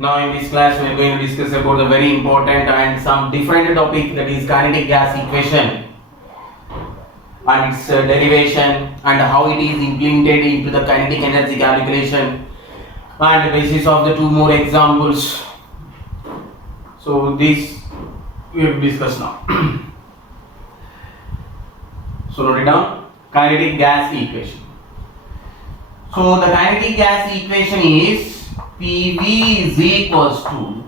Now in this class we are going to discuss about the very important and some different topic, that is kinetic gas equation and its derivation and how it is implemented into the kinetic energy calculation, and basis of the two more examples. So this we will discuss now. So note it down, kinetic gas equation. So the kinetic gas equation is PV is equals to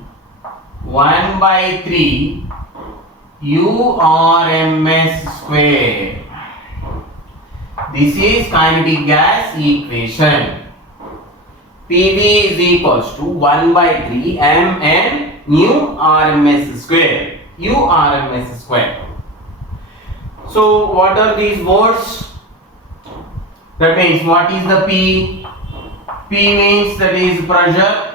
1 by 3 URMS square. This is kinetic gas equation. PV is equals to 1 by 3 mn nu RMS square. URMS square. So what are these words? That means what is the P? P means that is pressure.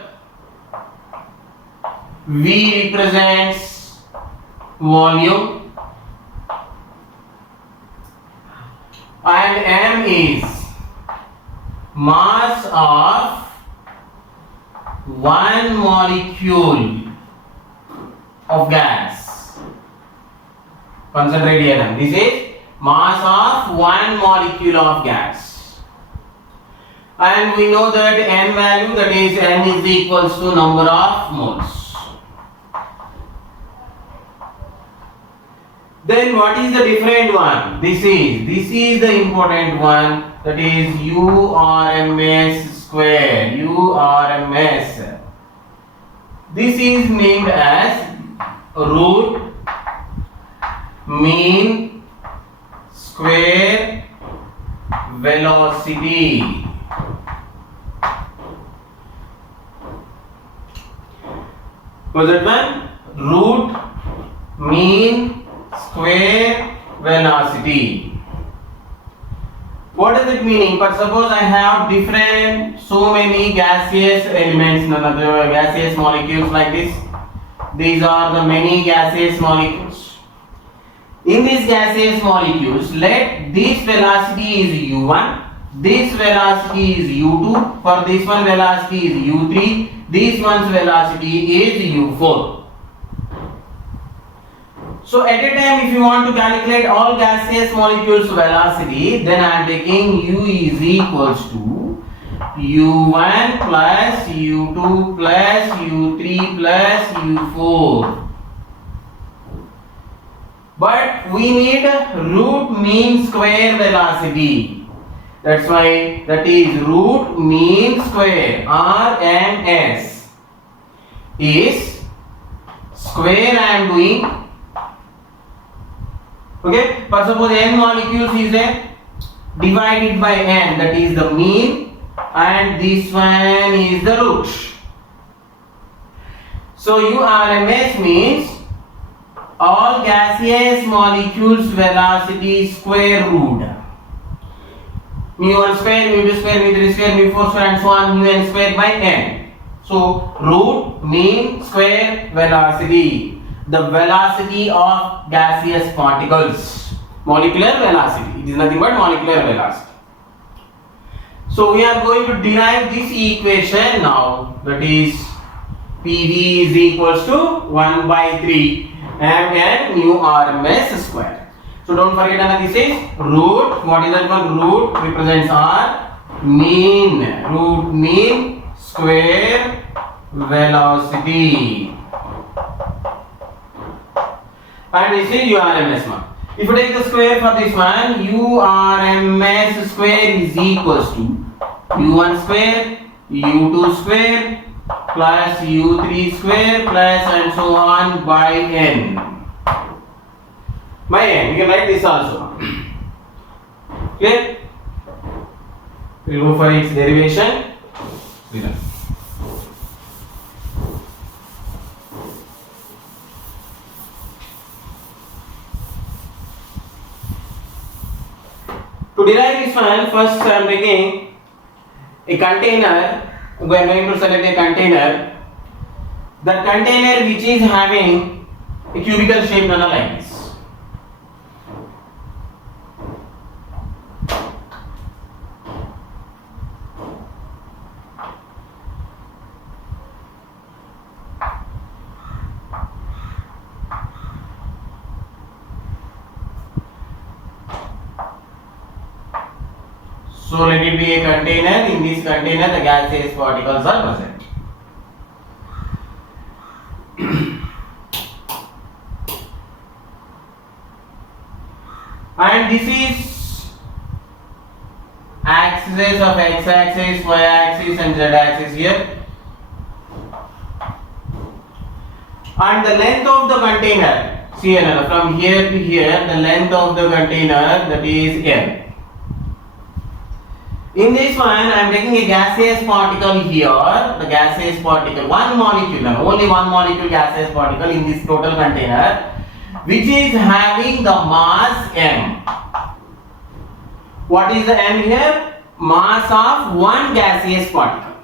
V represents volume. And M is mass of one molecule of gas. Concentrate here. This is mass of one molecule of gas. And we know that N value, that is N is equals to number of moles. Then what is the different one? This is the important one, that is URMS square. URMS. This is named as root mean square velocity. Was that one? Root mean square velocity. What is it meaning? But suppose I have different, so many gaseous elements, gaseous molecules like this. These are the many gaseous molecules. In these gaseous molecules, let this velocity is u1, this velocity is u2, for this one velocity is u3, this one's velocity is u4. So at a time, if you want to calculate all gaseous molecules velocity, then I am taking u is equals to u1 plus u2 plus u3 plus u4. But we need root mean square velocity. That's why that is root mean square, RMS, is square I am doing. Okay, but suppose n molecules is there, divided by n, that is the mean, and this one is the root. So URMS means all gaseous molecules velocity square root. Mu1 square, mu2 square, mu3 square, mu4 square, and so on, mu n square by n. So root mean square velocity, the velocity of gaseous particles, molecular velocity. It is nothing but molecular velocity. So we are going to derive this equation now, that is PV is equals to 1 by 3 mn nu RMS square. So don't forget that this is root. What is that one? Root represents R, mean, root mean square velocity. And this is URMS one. If you take the square for this one, URMS square is equals to U1 square, U2 square plus U3 square plus and so on by n. By n, we can write this also. Clear? We will go for its derivation. To derive this one, first I am taking a container. We are going to select a container. That container which is having a cubical shape like this. So let it be a container. In this container, the gaseous particles are present. And this is axis of x-axis, y-axis and z-axis here. And the length of the container, see another, from here to here, the length of the container, that is L. In this one, I am taking a gaseous particle here, the gaseous particle, one molecule, only one molecule gaseous particle in this total container, which is having the mass m. What is the m here? Mass of one gaseous particle.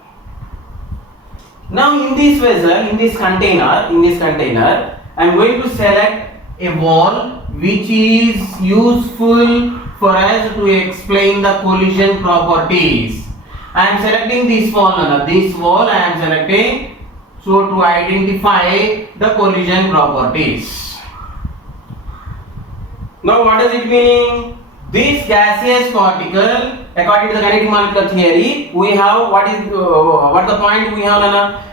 Now in this vessel, in this container, I am going to select a wall which is useful for us to explain the collision properties. I am selecting this wall, I am selecting so to identify the collision properties. Now what does it mean? This gaseous particle, according to the kinetic molecular theory, we have what the point we have?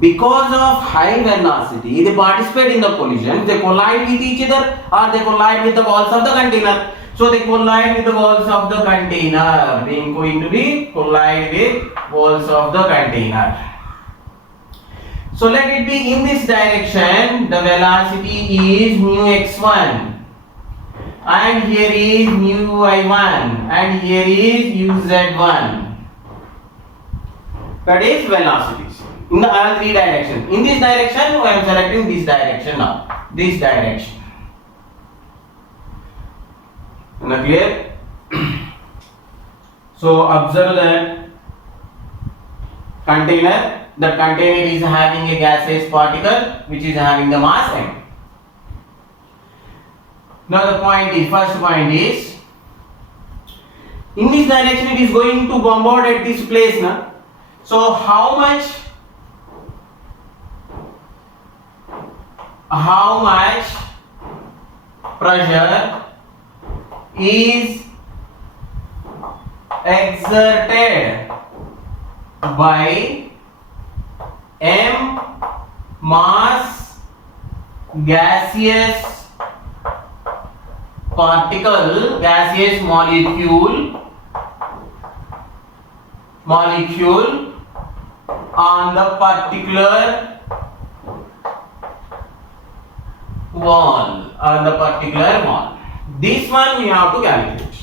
Because of high velocity, they participate in the collision. They collide with each other or they collide with the walls of the container. So they collide with the walls of the container. They are going to be collide with walls of the container. So let it be in this direction. The velocity is mu x1. And here is mu y1 and here is uz1. That is velocities in the all three directions. In this direction, I am selecting this direction now. This direction. Now clear? So observe that container. That container is having a gaseous particle which is having the mass m. Now the first point is, in this direction it is going to bombard at this place now. So how much pressure is exerted by m mass gaseous particle, gaseous molecule on the particular wall, This one we have to calculate.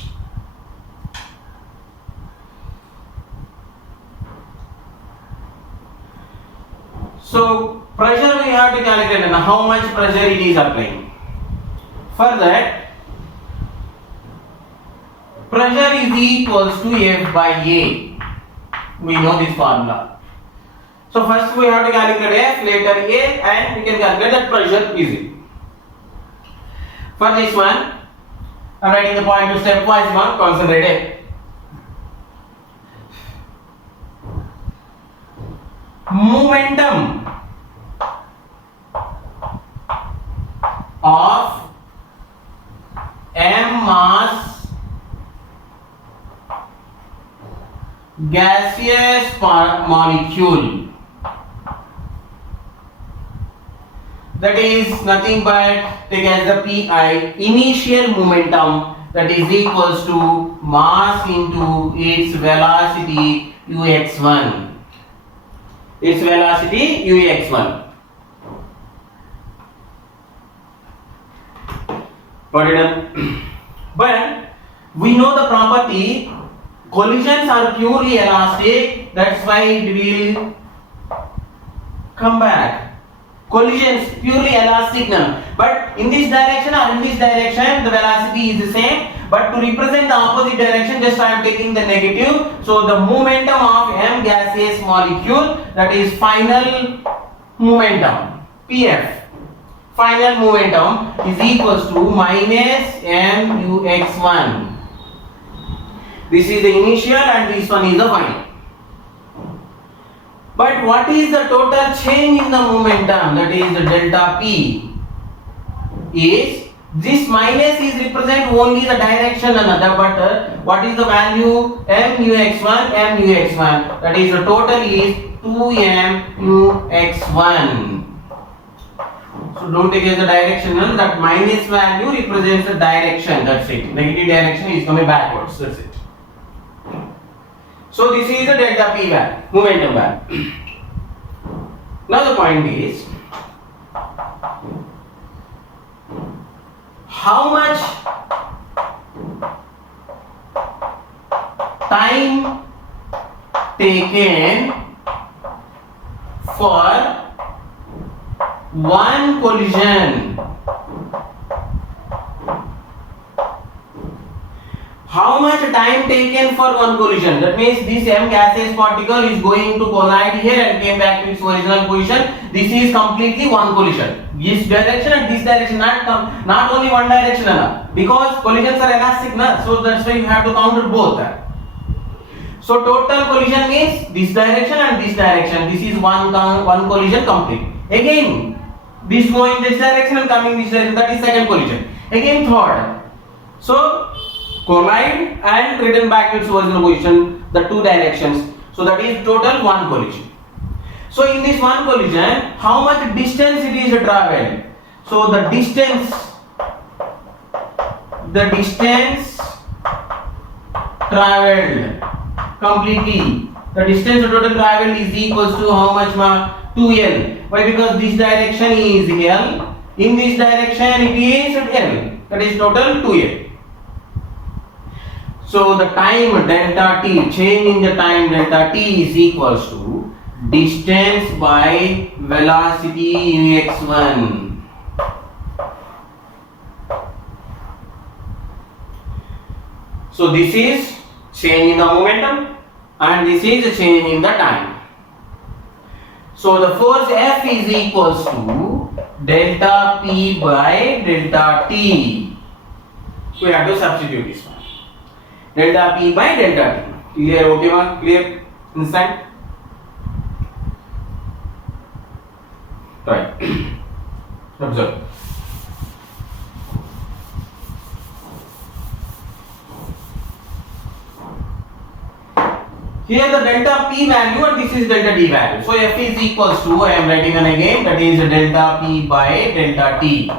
So pressure we have to calculate and how much pressure it is applying. For that, pressure is equals to F by A. We know this formula. So first we have to calculate F, later A, and we can calculate that pressure easily. For this one, I am writing the point to stepwise one, concentrate it. Momentum of m mass gaseous molecule, that is nothing but take as the pi, initial momentum, that is equals to mass into its velocity ux1. Its velocity ux1. Got it done? But we know the property, collisions are purely elastic, that's why it will come back. Collisions purely elastic now. But in this direction or in this direction, the velocity is the same. But to represent the opposite direction, just I am taking the negative. So the momentum of m gaseous molecule, that is final momentum, Pf. Final momentum is equals to minus mux1. This is the initial and this one is the final. But what is the total change in the momentum, that is the delta P, is This minus is represent only the direction another, but what is the value? Mux1, Mux1. That is the total is 2Mux1. So don't take as the direction. That minus value represents the direction. That's it. Negative direction is coming backwards. That's it. So this is the delta P value, momentum value. Now the point is, how much time taken for one collision? How much time taken for one collision? That means this M gaseous particle is going to collide here and came back to its original position. This is completely one collision. This direction and this direction, not only one direction, because collisions are elastic, so that's why you have to count it both. So total collision means this direction and this direction. This is one collision complete. Again, this going this direction and coming this direction. That is second collision. Again third. So collide and return back to its original position, the two directions. So that is total one collision. So in this one collision, how much distance it is traveled? So the distance traveled completely, the distance total traveled is equals to how much? 2L. Why? Because this direction is L, in this direction it is L, that is total 2L. So the time delta T, change in the time delta T is equals to distance by velocity Ux1. So this is change in the momentum and this is a change in the time. So the force F is equals to delta P by delta T. We have to substitute this one. Delta P by delta T. Clear? Okay, one? Clear? Inside? Right. Observe. Here the delta P value and this is delta T value. So F is equals to, I am writing it again, that is delta P by delta T.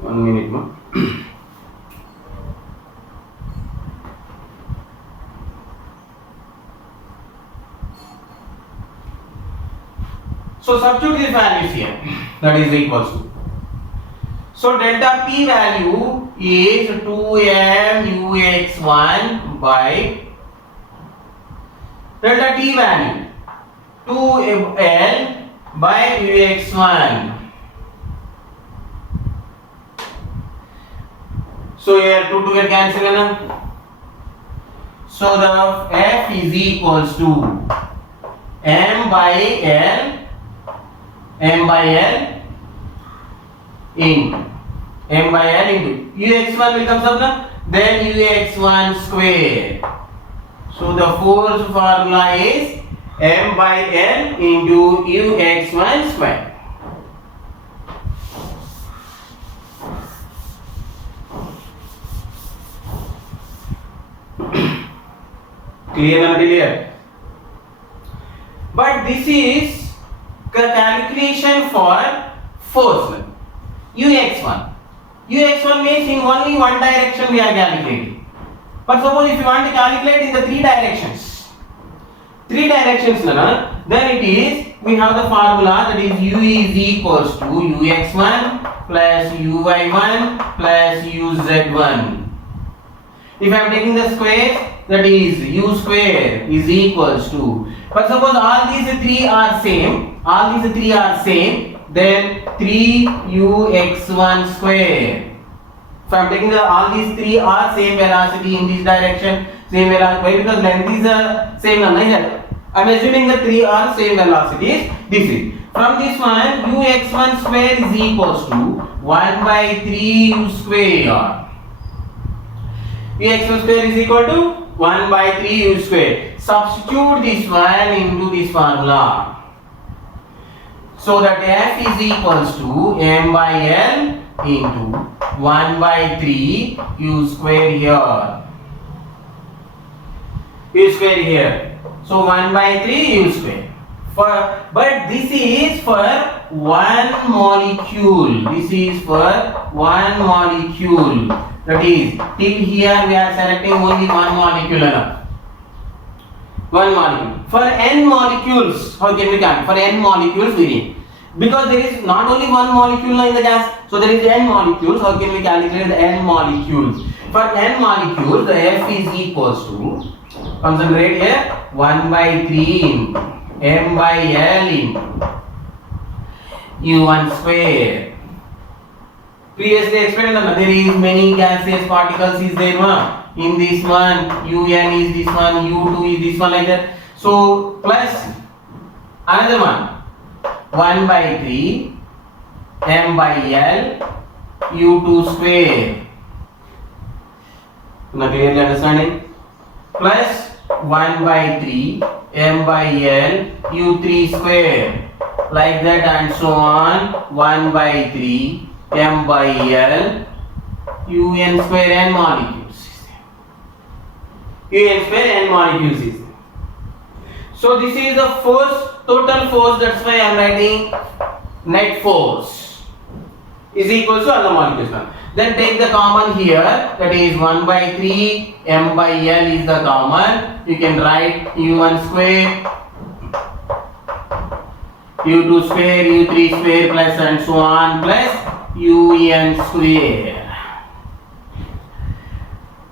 1 minute more. So substitute these values here, that is equals to. So delta P value is 2Mux1 by delta T value 2L by Ux1. So here 2 get cancelled. So the F is equals to M by L into Ux1 will come up, then Ux1 square. So the force formula is M by L into Ux1 square. Clear or clear? But this is calculation for force Ux1. Ux1 means in only one direction we are calculating. But suppose if you want to calculate in the three directions, then it is, we have the formula, that is U is equals to Ux1 plus Uy1 plus Uz1. If I am taking the square, that is U square is equals to, but suppose all these three are same, then 3Ux1 square. So I am taking all these three are same velocity in this direction, same velocity, because length is same number. I am assuming the three are same velocities. This is from this one, Ux1 square is equals to 1 by 3U square. Ux1 square is equal to 1 by 3U square. Substitute this one into this formula. So that F is equals to m by L into 1 by 3 u square here. U square here. So 1 by 3 u square. But this is for one molecule. This is for one molecule. That is, till here we are selecting only one molecule. One molecule. For n molecules, how can we count? For n molecules we need. Because there is not only one molecule in the gas, so there is n molecules. How can we calculate the n molecules? For n molecules, the F is equals to, concentrate here, 1 by 3 into m by L into u1 square. Previously explained, there is many gaseous particles is there. In this one, un is this one, u2 is this one, like that. So plus another one, 1 by 3 m by L u2 square. Now clearly understanding? Plus 1 by 3 m by L u3 square, like that, and so on. 1 by 3 m by L un square n molecules. Un square n molecules is there. So this is the force, total force. That's why I am writing net force is equal to other molecules. Then take the common here. That is 1 by 3 m by L is the common. You can write u1 square, u2 square, u3 square, plus and so on, plus un square.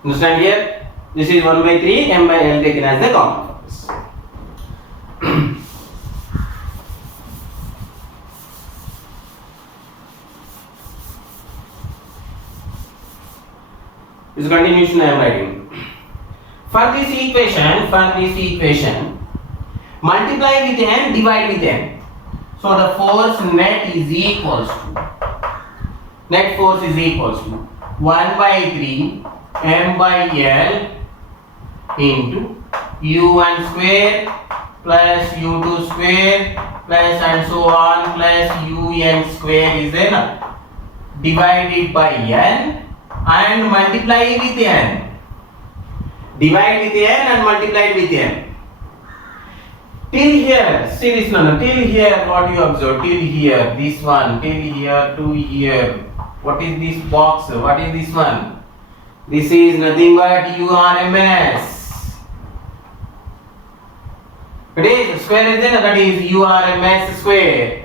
Understand here? This is 1 by 3 m by L taken as the common force. This is continuation I am writing. For this equation, multiply with n, divide with n. So the force net is equals to, net force is equals to 1 by 3 m by L into u1 square plus u2 square plus and so on plus un square is n divided by n and multiply with n. Divide with n and multiply with n. Till here, see this one, till here what you observe, till here, this one, till here to here. What is this box? What is this one? This is nothing but URMS. It is square is there, that is URMS square.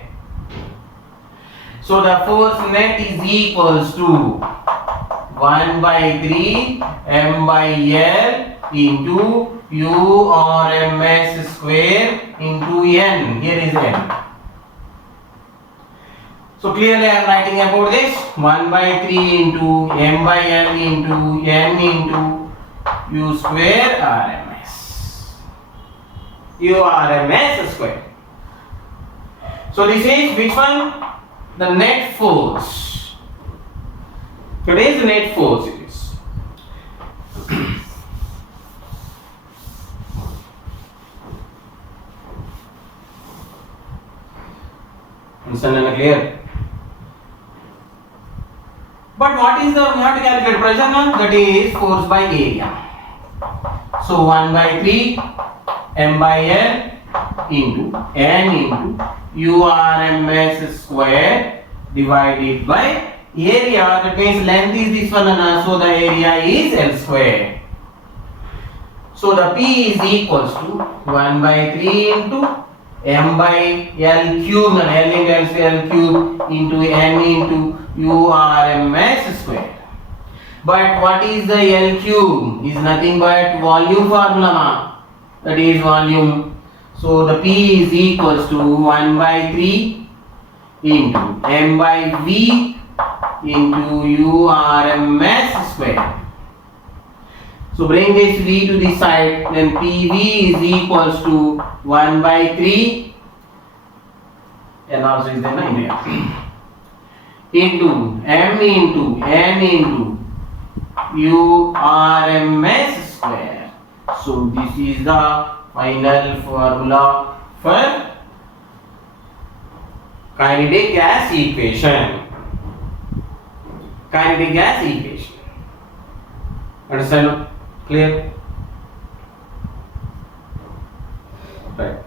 So the force net is equals to 1 by 3 m by L into URMS square into n. Here is n. So clearly I am writing about this 1 by 3 into m by L into n into u square RMS. URMS square. So this is which one? The net force. What is the net force? It is. Understand and clear? But what is the, we have to calculate pressure now? That is force by area. So 1 by 3 m by L into n into URMS square divided by area. That means length is this one and so the area is L square. So the P is equals to 1 by 3 into m by L cube, and L into L cube into n into URMS square. But what is the L cube? Is nothing but volume formula. That is volume. So the P is equals to 1 by 3 into m by V into URMS square. So bring this V to this side, then PV is equals to 1 by 3 and also is there in here into m into n into URMS square. So this is the final formula for Kinetic gas equation. Kinetic gas equation. Understand? Clear? Right.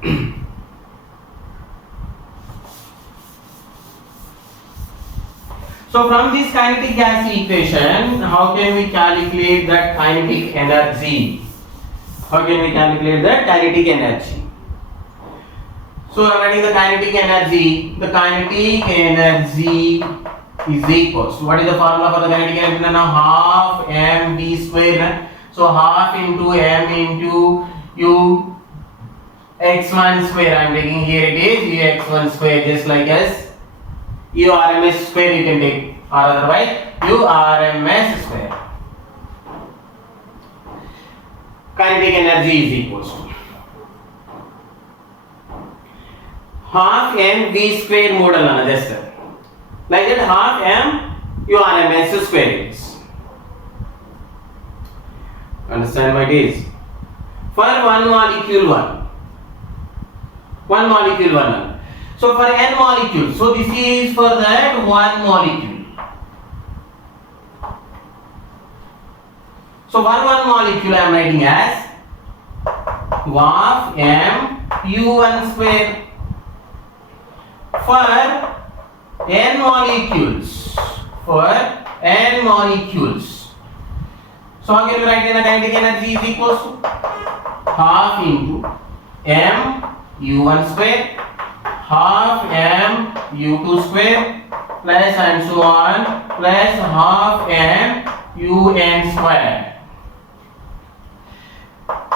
So from this kinetic gas equation, how can we calculate that kinetic energy? How can we calculate that kinetic energy? So regarding the kinetic energy, the kinetic energy is equals to, what is the formula for the kinetic energy? Now half mv square. So half into m into u x1 square. I am taking here it is u x1 square, just like as u rms square you can take, or otherwise u rms square. Kinetic energy is equals to half m v square model just like that, half m u rms square is. Understand what it is? For one molecule one. So for n molecules, so this is for that one molecule. So one molecule I am writing as half m u1 square. For n molecules, so how can we write in the kinetic energy is equals to half into m u1 square, half m u2 square, plus and so on, plus half m un square.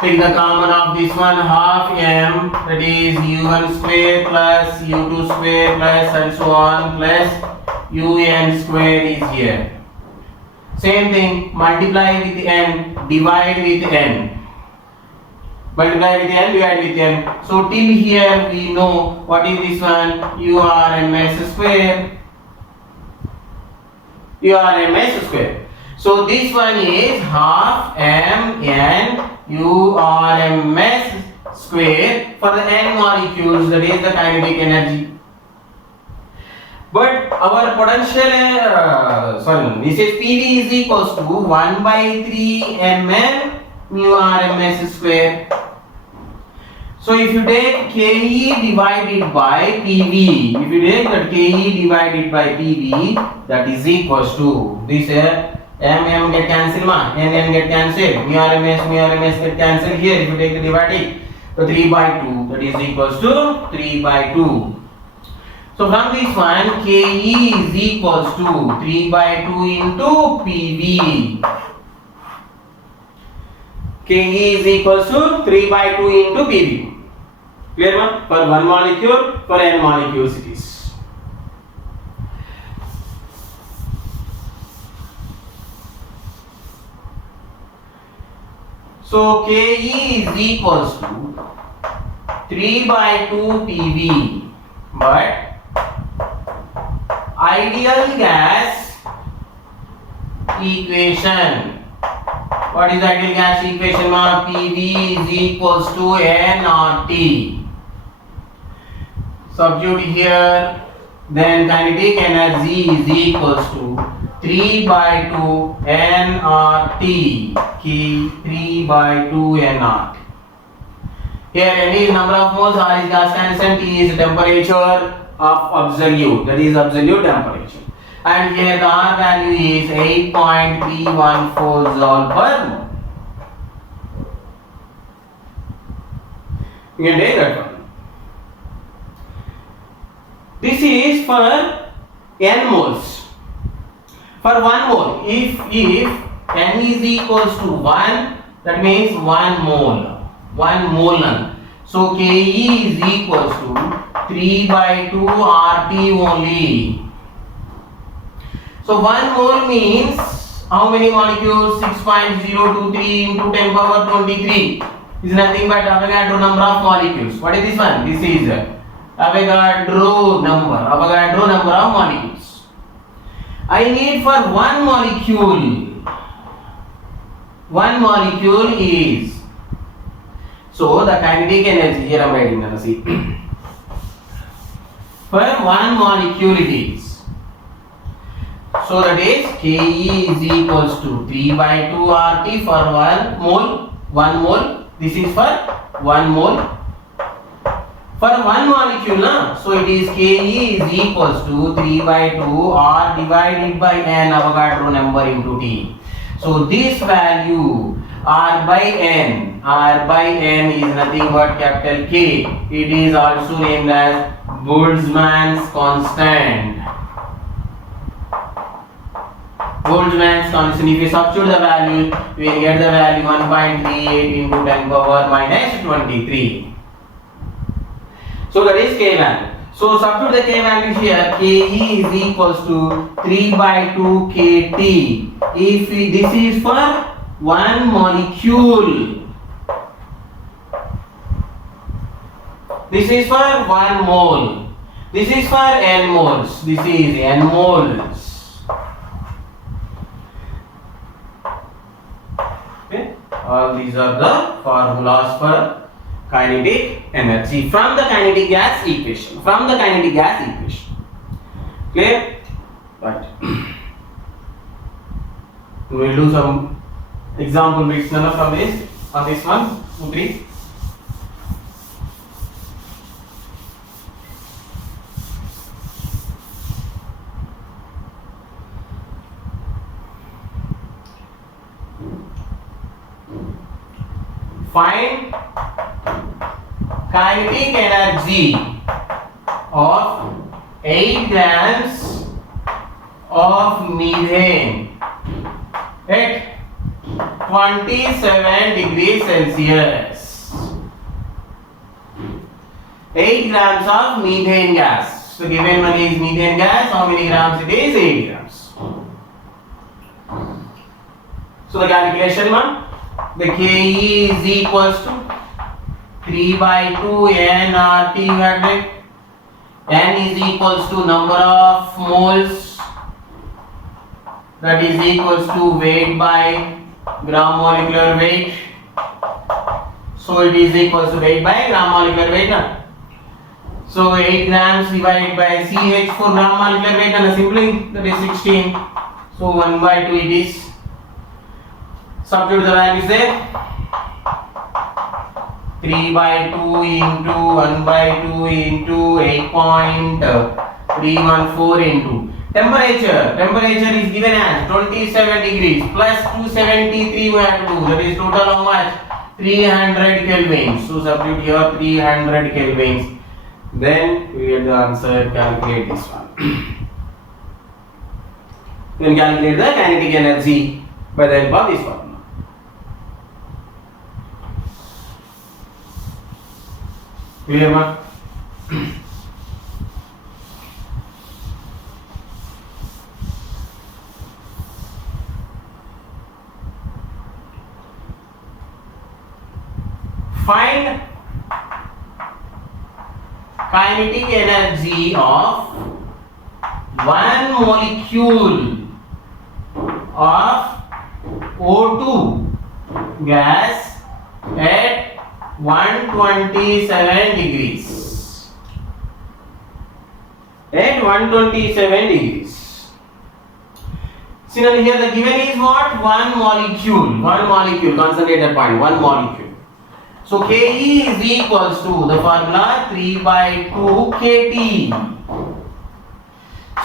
Take the common of this one, half m, that is u1 square plus u2 square plus and so on, plus un square is here. Same thing, multiply with n, divide with n. Multiply with n, divide with n. So till here we know what is this one, urms square. Urms square. So this one is half m n urms square for the n molecules, that is the kinetic energy. But our potential, this is PV is equals to 1 by 3 mn mu rms square. So if you take Ke divided by PV, if you take that Ke divided by PV, that is equals to this m get cancelled, n get cancelled, mu rms get cancelled here. If you take the dividing, so 3 by 2, that is equals to 3 by 2. So from this one, Ke is equals to 3 by 2 into PV. Ke is equals to 3 by 2 into PV. Clear one? For one molecule, for n molecules it is. So Ke is equals to 3 by 2 PV, but ideal gas equation. What is ideal gas equation? PV is equals to nRT. Substitute here, then kinetic energy is equals to 3 by 2 nRT. K 3 by 2 nRT. Here n is number of moles, R is gas constant, T is temperature of absolute, that is absolute temperature. And here the R value is 8.314 joule per mole. You can take that one. This is for n moles. For 1 mole, if n is equals to 1, that means 1 mole. 1 mole. So Ke is equals to 3 by 2 RT only. So 1 mole means how many molecules? 6.023 into 10 power 23 is nothing but Avogadro number of molecules. What is this one? This is Avogadro number of molecules. I need for 1 molecule. 1 molecule is, so the kinetic energy, here I am writing, see. for one molecule it is. So that is Ke is equals to 3 by 2 RT for 1 mole. 1 mole. This is for 1 mole. For one molecule, na? So it is Ke is equals to 3 by 2 R divided by N Avogadro number into T. So this value R by N is nothing but capital K. It is also named as Boltzmann's constant. Boltzmann's constant. If you substitute the value, we will get the value 1.38 into 10 power minus 23. So that is K value. So substitute the K value here. Ke is equals to 3 by 2 Kt. If this is for one molecule, this is for 1 mole, this is for n moles, this is n moles. Okay, all these are the formulas for kinetic energy from the kinetic gas equation. Okay, right. We will do some example bits from this on this one, 2, 3. Find kinetic energy of 8 grams of methane at 27 degrees Celsius. 8 grams of methane gas. So given one is methane gas, how many grams it is? 8 grams. So the calculation one, the Ke is equals to 3 by 2 N RT matrix. N is equals to number of moles, that is equals to weight by gram molecular weight. So it is equals to weight by gram molecular weight. Na? So 8 grams divided by CH for gram molecular weight and simply that is 16. So 1 by 2 it is. Substitute the values there. 3 by 2 into 1 by 2 into 8.314 into temperature is given as 27 degrees plus 273 we have to do, that is total how much? 300 kelvins. So substitute here 300 kelvins, then we get the answer. Calculate this one. You can calculate the kinetic energy by the help of this formula. Clear, ma? Find kinetic energy of one molecule of O2 gas at 127 degrees. At 127 degrees. See now here the given is what? One molecule, concentrated point, one molecule. So Ke is equals to the formula 3 by 2 Kt.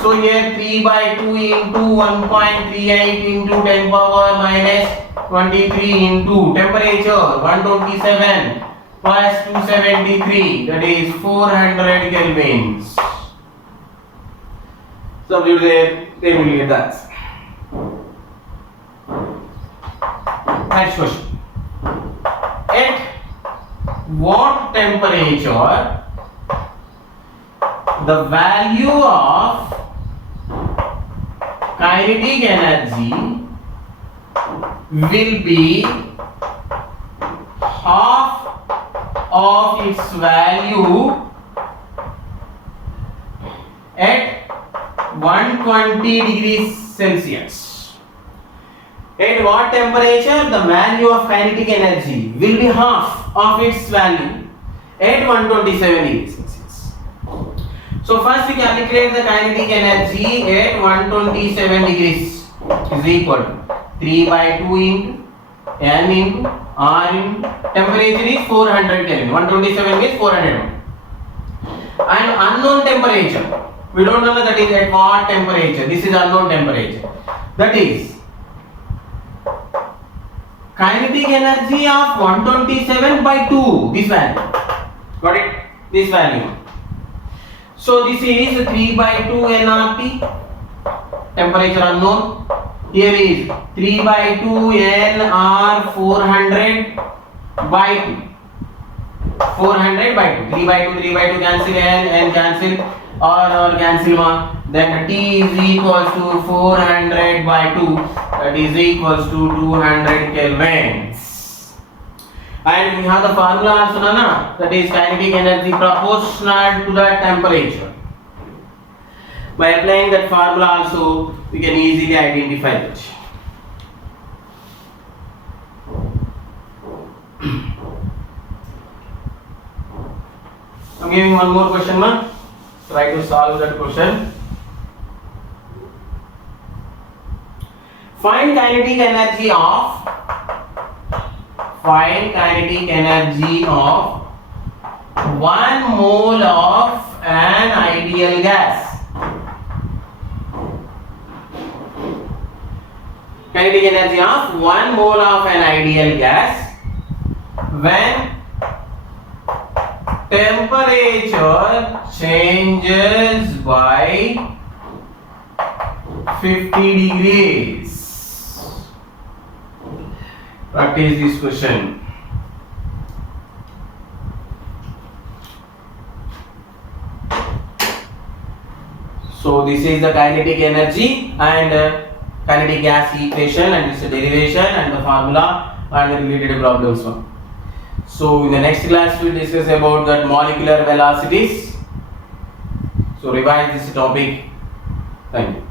So here 3 by 2 into 1.38 into 10 power minus 23 into temperature 127 plus 273, that is 400 kelvins. So we will get that. Next question. At what temperature the value of kinetic energy will be half of its value at 120 degrees Celsius? At what temperature the value of kinetic energy will be half of its value at 127 degrees Celsius? So first we calculate the kinetic energy at 127 degrees is equal to 3 by 2 into N into R into temperature is 400 Kelvin. 127 means 400. And unknown temperature. We don't know that is at what temperature. This is unknown temperature. That is kinetic energy of 127 by 2. This value. Got it? This value. So this is 3 by 2 nRT. Temperature unknown. Here is 3 by 2 nR 400 by 2. 400 by 2. 3 by 2, 3 by 2 cancel n cancel or cancel 1. Then T is equals to 400 by 2. That is equals to 200 kelvins. And we have the formula also, na? That is kinetic energy proportional to the temperature. By applying that formula also, we can easily identify it. I'm giving one more question, ma. Try to solve that question. Find kinetic energy of 1 mole of an ideal gas. Kinetic energy of 1 mole of an ideal gas when temperature changes by 50 degrees. Practice this question. So this is the kinetic energy and kinetic gas equation and its derivation and the formula and the related problems. So in the next class we will discuss about that molecular velocities. So revise this topic. Thank you.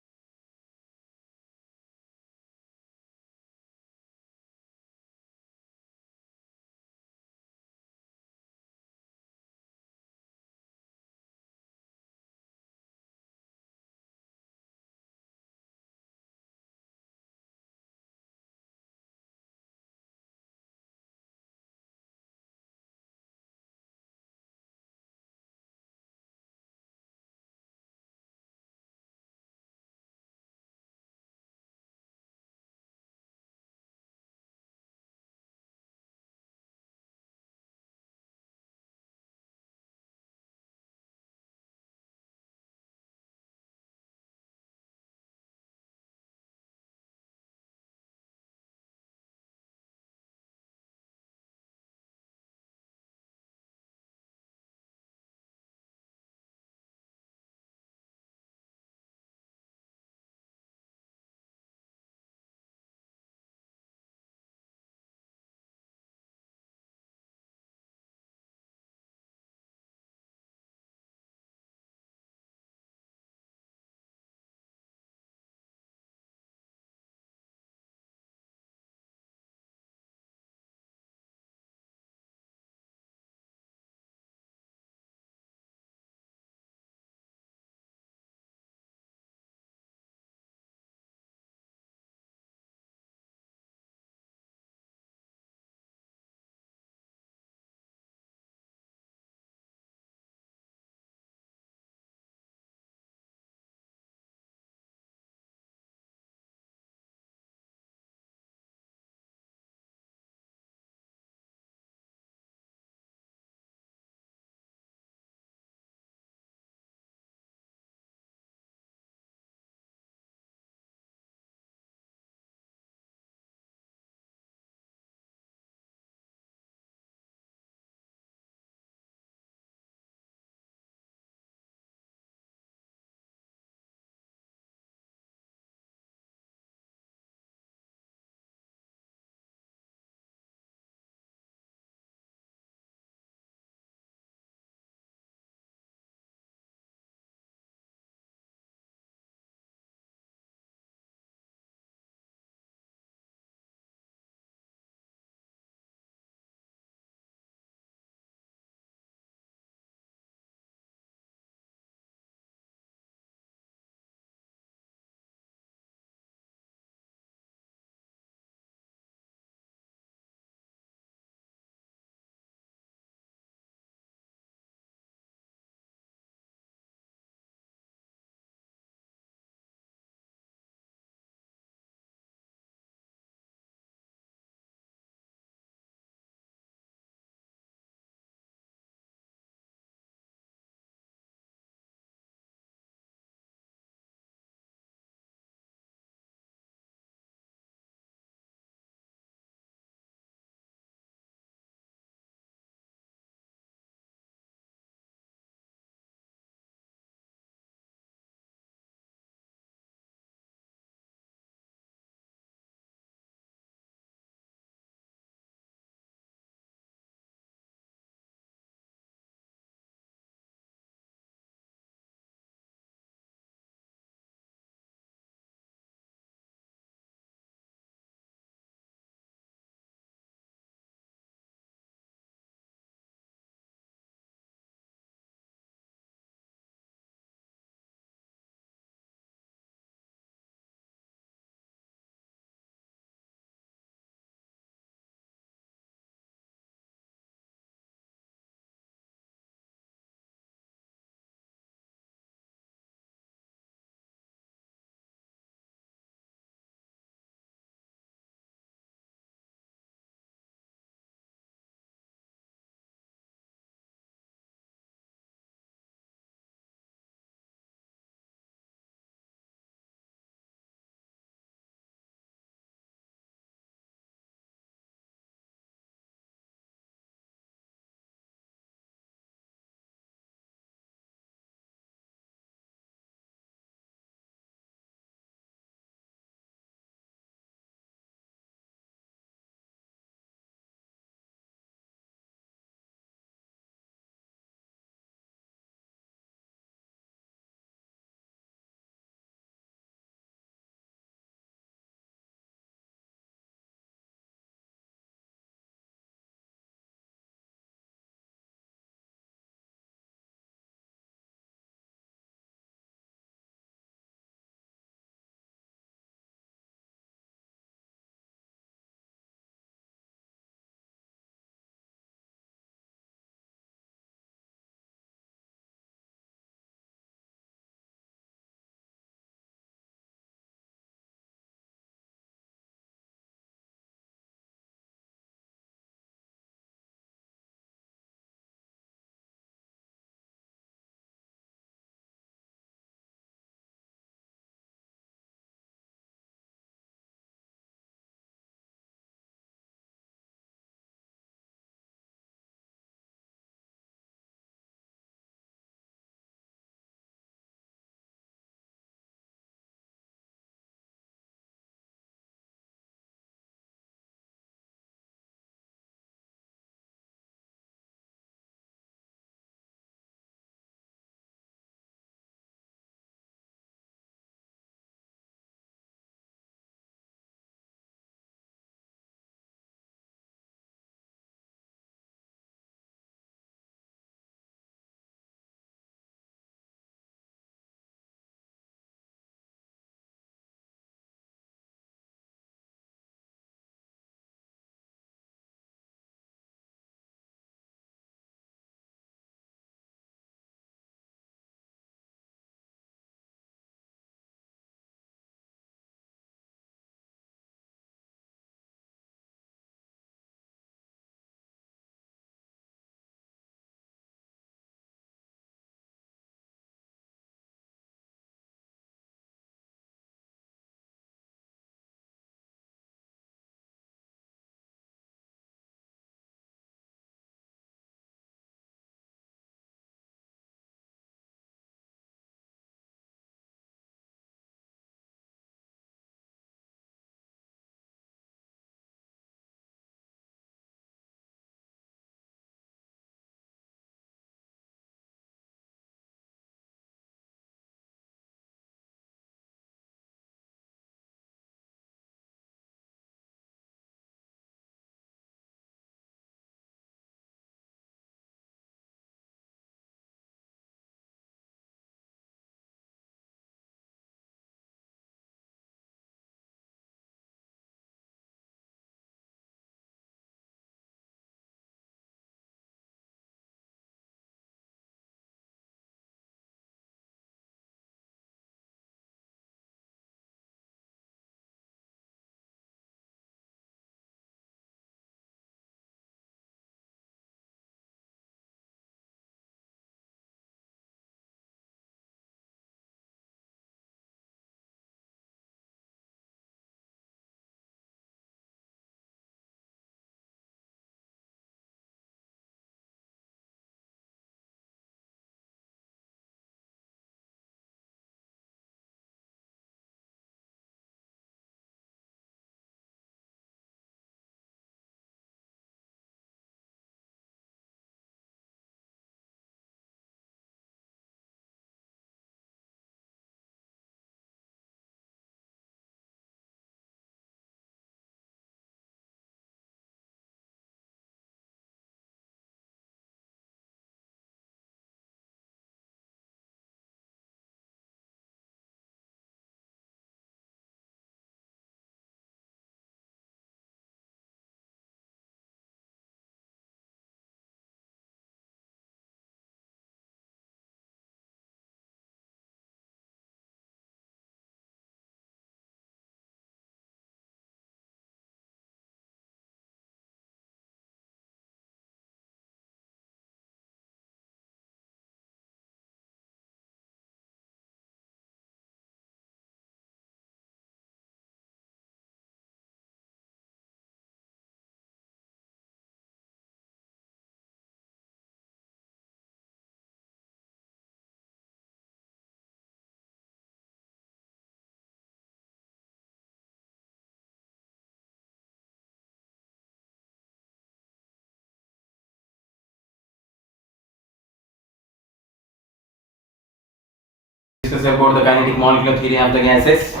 discuss about the kinetic molecular theory of the gases.